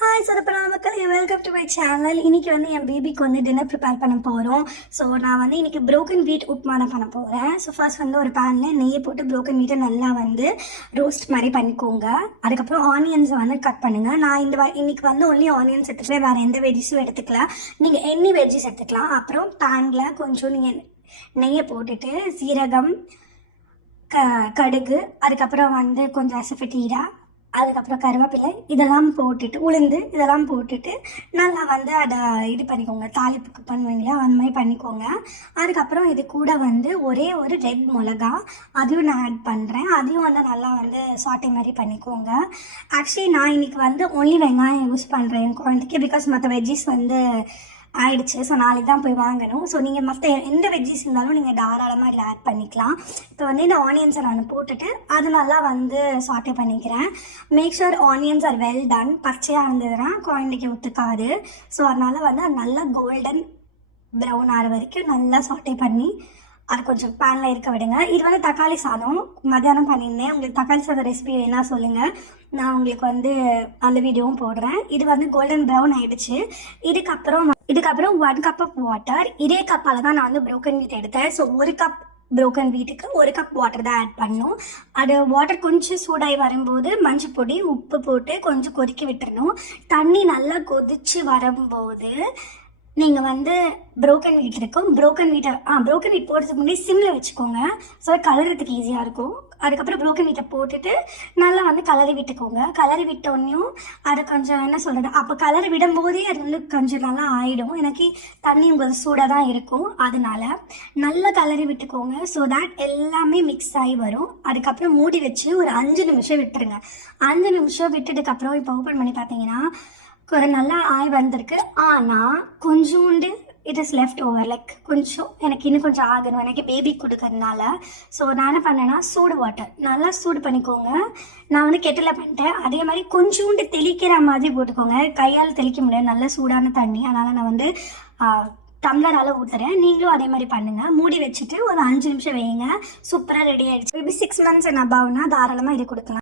Hi சொதப்பனா மக்கள், welcome to my channel. இன்றைக்கி வந்து என் பேபிக்கு வந்து டின்னர் ப்ரிப்பேர் பண்ண போகிறோம். ஸோ நான் வந்து இன்றைக்கி ப்ரோக்கன் வீட் உப்மா தான் பண்ண போகிறேன். ஸோ ஃபர்ஸ்ட் வந்து ஒரு பேனில் நெய்யை போட்டு ப்ரோக்கன் வீட்டை நல்லா வந்து ரோஸ்ட் மாதிரி பண்ணிக்கோங்க. அதுக்கப்புறம் ஆனியன்ஸை வந்து கட் பண்ணுங்கள். நான் இன்றைக்கி வந்து ஒன்லி ஆனியன்ஸ் எடுத்துக்கலாம், வேறு எந்த வெஜ்ஜஸும் எடுத்துக்கலாம். நீங்கள் எனி வெஜ்ஜஸ் எடுத்துக்கலாம். அப்புறம் பேனில் கொஞ்சம் நீங்கள் நெய்யை போட்டுட்டு சீரகம், கடுகு, அதுக்கப்புறம் வந்து கொஞ்சம் அசஃபட்டீரா, அதுக்கப்புறம் கருவேப்பிலை இதெல்லாம் போட்டுட்டு உளுந்து இதெல்லாம் போட்டுட்டு நல்லா வந்து அதை இது பண்ணிக்கோங்க. தாளிப்புக்கு பண்ணுவீங்களா அந்த மாதிரி பண்ணிக்கோங்க. அதுக்கப்புறம் இது கூட வந்து ஒரே ஒரு ரெட் மிளகா அதையும் நான் ஆட் பண்ணுறேன். அதையும் வந்து நல்லா வந்து சாட்டை மாதிரி பண்ணிக்கோங்க. ஆக்சுவலி நான் இன்றைக்கி வந்து ஒன்லி வெங்காயம் யூஸ் பண்ணுறேன் என் குழந்தைக்கு, பிகாஸ் மற்ற வெஜ்ஜஸ் வந்து ஆயிடுச்சு. ஸோ நாளைக்கு தான் போய் வாங்கணும். ஸோ நீங்கள் மற்ற எந்த வெஜ்ஜஸ் இருந்தாலும் நீங்கள் தாராளமாக இதில் ஆட் பண்ணிக்கலாம். இப்போ வந்து இந்த ஆனியன்ஸை நான் போட்டுட்டு அது நல்லா வந்து சாட்டே பண்ணிக்கிறேன். Make sure onions are well done. பச்சையாக இருந்ததுன்னா குழந்தைக்கு ஒத்துக்காது. ஸோ அதனால் வந்து அது நல்லா கோல்டன் ப்ரௌன் ஆகிற வரைக்கும் நல்லா சாட்டே பண்ணி அது கொஞ்சம் பேனில் இருக்க விடுங்க. இது வந்து தக்காளி சாதம் மத்தியானம் பண்ணியிருந்தேன். உங்களுக்கு தக்காளி சாதம் ரெசிபி வேணா சொல்லுங்கள், நான் உங்களுக்கு வந்து அந்த வீடியோவும் போடுறேன். இது வந்து கோல்டன் ப்ரௌன் ஆகிடுச்சு. இதுக்கப்புறம் 1 கப் ஆஃப் வாட்டர். இதே கப்பால் தான் நான் வந்து ப்ரோக்கன் வீட் எடுத்தேன். ஸோ 1 கப் ப்ரோக்கன் வீட்டுக்கு 1 கப் வாட்டர் தான் ஆட் பண்ணணும். அது வாட்டர் கொஞ்சம் சூடாகி வரும்போது மஞ்சள் பொடி, உப்பு போட்டு கொஞ்சம் கொதிக்க விட்டுறணும். தண்ணி நல்லா கொதித்து வரும்போது நீங்கள் வந்து ப்ரோக்கன் வீட் இருக்கும், ப்ரோக்கன் வீட் போடுறதுக்கு முன்னாடி சிம்மில் வச்சுக்கோங்க. ஸோ கலர்றதுக்கு ஈஸியாக இருக்கும். அதுக்கப்புறம் ப்ரோக்கன் வீட்டை போட்டுட்டு நல்லா வந்து கலரி விட்டுக்கோங்க. கலரி விட்டோன்னையும் அது கொஞ்சம் என்ன சொல்கிறது, அப்போ கலரி விடும்போதே அது வந்து கொஞ்சம் நல்லா ஆகிடும். எனக்கு தண்ணி உங்களுக்கு சூடாக தான் இருக்கும், அதனால நல்லா கலரி விட்டுக்கோங்க. ஸோ தேட் எல்லாமே மிக்ஸ் ஆகி வரும். அதுக்கப்புறம் மூடி வச்சு ஒரு 5 நிமிஷம் விட்டுருங்க. 5 நிமிஷம் விட்டுட்டுக்கப்புறம் இப்போ ஓப்பன் பண்ணி பார்த்தீங்கன்னா ஒரு நல்லா ஆய் வந்திருக்கு. ஆனால் கொஞ்சோண்டு it is left over, like கொஞ்சம் எனக்கு இன்னும் கொஞ்சம் ஆகணும், எனக்கு பேபி கொடுக்கறதுனால. ஸோ நான் என்ன பண்ணேன்னா சூடு வாட்டர் நல்லா சூடு பண்ணிக்கோங்க. நான் வந்து கெட்டில் பண்ணிட்டேன். அதே மாதிரி கொஞ்சோண்டு தெளிக்கிற மாதிரி போட்டுக்கோங்க. கையால் தெளிக்க முடியாது, நல்ல சூடான தண்ணி. அதனால் நான் வந்து டம்ளரால் ஊற்றுறேன். நீங்களும் அதே மாதிரி பண்ணுங்கள். மூடி வச்சுட்டு ஒரு 5 நிமிஷம் வைங்க. சூப்பராக ரெடி ஆகிடுச்சு. பேபி 6 months அண்ட் அபவ்னா தாராளமாக இது கொடுக்கலாம்.